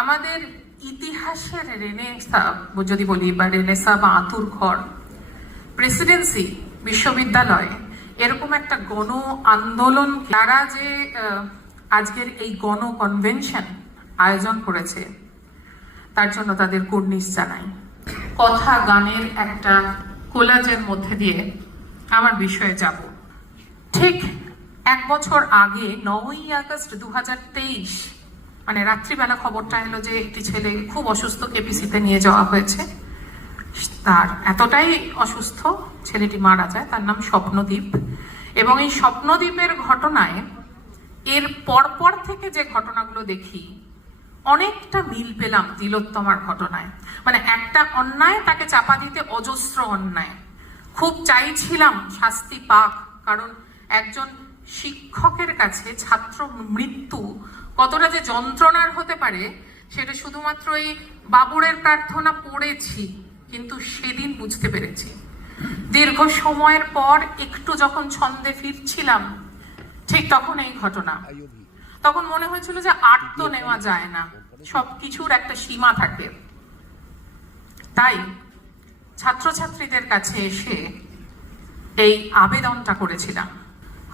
আমাদের ইতিহাসের রেনেসা যদি বলি, বা রেনেসা বা আতুর ঘর প্রেসিডেন্সি বিশ্ববিদ্যালয় এরকম একটা গণ আন্দোলন তারা যে আজকের এই গণ কনভেনশন আয়োজন করেছে, তার জন্য তাদের কুর্নিশ জানাই। কথা গানের একটা কোলাজের মধ্যে দিয়ে আমার বিষয়ে যাব। ঠিক এক বছর আগে নয়ই আগস্ট দু হাজার তেইশ মানে রাত্রিবেলা খবরটা এলো যে একটি ছেলে খুব অসুস্থ কেপিসিতে নিয়ে যাওয়া হয়েছে। তার এতটাই অসুস্থ, ছেলেটি মারা যায়, তার নাম স্বপ্নদ্বীপ এবং এই স্বপ্নদ্বীপের ঘটনায় এর পরপর থেকে যে ঘটনাগুলো দেখি, অনেকটা মিল পেলাম তিলোত্তমার ঘটনায়। মানে একটা অন্যায় তাকে চাপা দিতে অজস্র অন্যায়। খুব চাইছিলাম শাস্তি পাক, কারণ একজন শিক্ষকের কাছে ছাত্র মৃত্যু কতটা যে যন্ত্রণার হতে পারে, সেটা শুধুমাত্র এই বাবুরের প্রার্থনা পড়েছি, কিন্তু সেদিন বুঝতে পেরেছি। দীর্ঘ সময়ের পর একটু যখন ছন্দে ফিরছিলাম, ঠিক তখন এই ঘটনা। তখন মনে হয়েছিল যে আর তো নেওয়া যায় না সব কিছুর একটা সীমা থাকে। তাই ছাত্রছাত্রীদের কাছে এসে এই আবেদনটা করেছিলাম।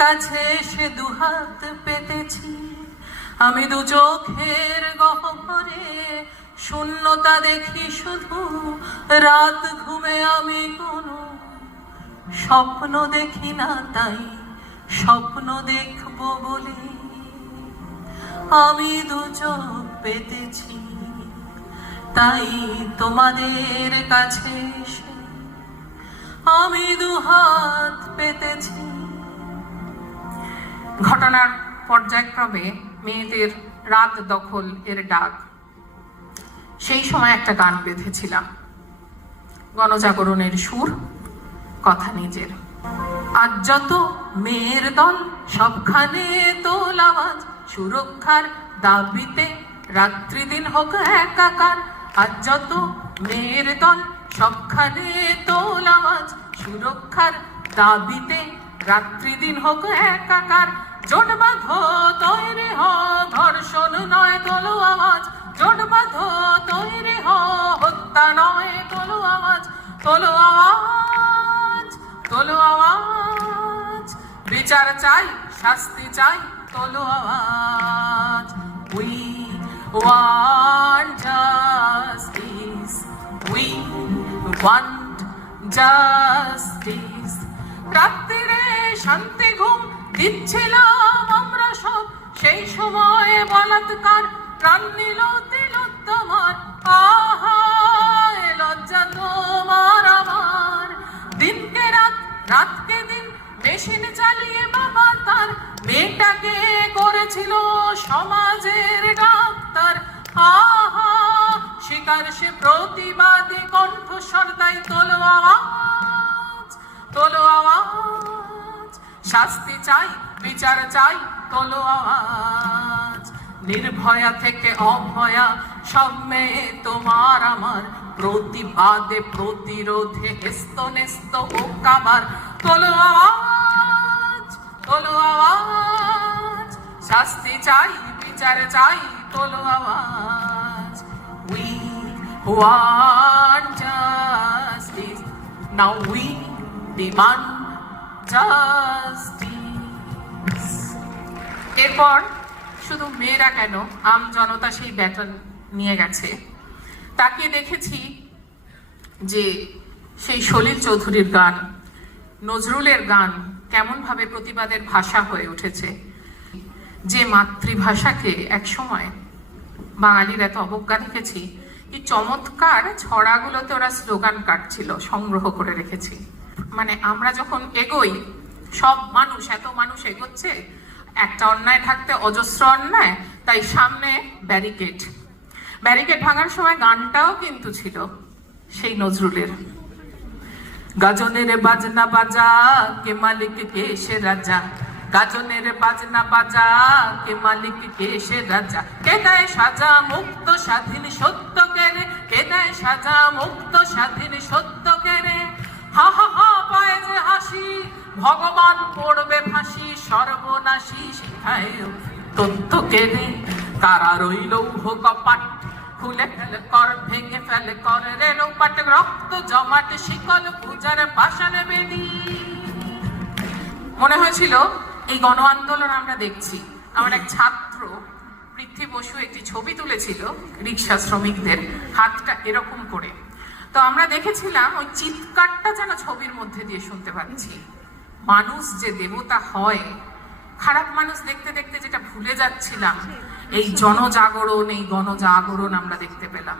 কাছে এসে দুহাত পেতেছি। আমি দু চোখের গহ্বরে শূন্যতা দেখি শুধু। রাত ঘুমে আমি কোনো স্বপ্ন দেখি না তাই স্বপ্ন দেখব বলে। আমি দু চোখ পেতেছি, তাই তোমাদের কাছে আমি দু হাত পেতেছি। ঘটনার পর্যায়ক্রমে মেয়েদের রাত দখল এর ডাক। সেই সময় একটা গান বেঁধেছিলাম। গণজাগরণের সুর, কথা নিজের। আজ যত মেয়ের দল, সবখানে তোল আওয়াজ। সুরক্ষার দাবিতে রাত্রি দিন হোক একাকার। আজ যত মেয়ের দল, সবখানে তোল আওয়াজ। সুরক্ষার দাবিতে রাত্রি দিন হোক একাকার। জোট বাঁধো তৈরি হ, ধর্ষণ নয়, তোলো আওয়াজ। জোট বাঁধো তৈরি হ, হত্যা নয়, তোলো আওয়াজ। তোলো আওয়াজ তোলো আওয়াজ। বিচার চাই, শাস্তি চাই, তোলো আওয়াজ। We want justice, we justice. রাত্রিরে শান্তি ঘুম দিচ্ছিলাম আমরা সব। সেই সময়ে বলাৎকার প্রাণ নিল তিলোত্তমার। আহা লজ্জা তোমার আমার। দিনকে রাত, রাতকে দিন মেশিন চালিয়ে বাবা তার। মেয়েটাকে করেছিল সমাজের ডাক্তার। আহা, শিকার সে প্রতিবাদী কণ্ঠস্বর, তাই তোলো আওয়াজ তোলো আওয়াজ। শাস্তি চাই, বিচার চাই তোলো আওয়াজ নির্ভয়া থেকে অভয়া সব মেয়ে তোমার আমার প্রতিবাদে, প্রতিরোধে হেস্ত নেস্ত ও কাবার। তোলো আওয়াজ তোলো আওয়াজ শাস্তি চাই, বিচার চাই তোলো আওয়াজ we want justice. Now we demand এরপর শুধু মেয়েরা কেন? আম জনতা সেই ব্যাটন নিয়ে গেছে। তাকে দেখেছি যে সেই সলিল চৌধুরীর গান, নজরুলের গান কেমনভাবে প্রতিবাদের ভাষা হয়ে উঠেছে। যে মাতৃভাষাকে একসময় বাঙালির এত অবজ্ঞা দেখেছি, কি চমৎকার ছড়াগুলোতে ওরা স্লোগান কাটছিল, সংগ্রহ করে রেখেছি। মানে আমরা যখন এগোই, সব মানুষ, এত মানুষ এগোচ্ছে, একটা অন্যায় থাকতে অজস্র অন্যায়, তাই সামনে ব্যারিকেড ব্যারিকেড ভাঙার সময় গানটাও কিন্তু ছিল, সেই নজরুলের। গাজনের বাজনা বাজা, কে মালিক, কে সে রাজা? গাজনের বাজনা বাজা, কে মালিক, কে সে রাজা? কে দেয় সাজা মুক্ত স্বাধীন সত্য কে দেয় সাজা মুক্ত স্বাধীন সত্য ভগবান পড়বে ফাঁসি, সর্বনাশী শিখায় তত্ত্ব কেরে তারা রইল কপাট, খুলে ফেলে কর, ভেঙে ফেলে কর রেণু পাট রক্ত জমাট, শিকল পূজার পাশানে বেদি মনে হয়েছিল এই গণ আন্দোলন আমরা দেখছি। আমার এক ছাত্র পৃথ্বী বসু একটি ছবি তুলেছিল রিক্সা শ্রমিকদের হাতটা এরকম করে। তো আমরা দেখেছিলাম ওই চিৎকারটা যেন ছবির মধ্যে দিয়ে শুনতে পাচ্ছি। মানুষ যে দেবতা হয় খারাপ মানুষ দেখতে দেখতে যেটা ভুলে যাচ্ছিলাম এই জনজাগরণ এই গণজাগরণ আমরা দেখতে পেলাম।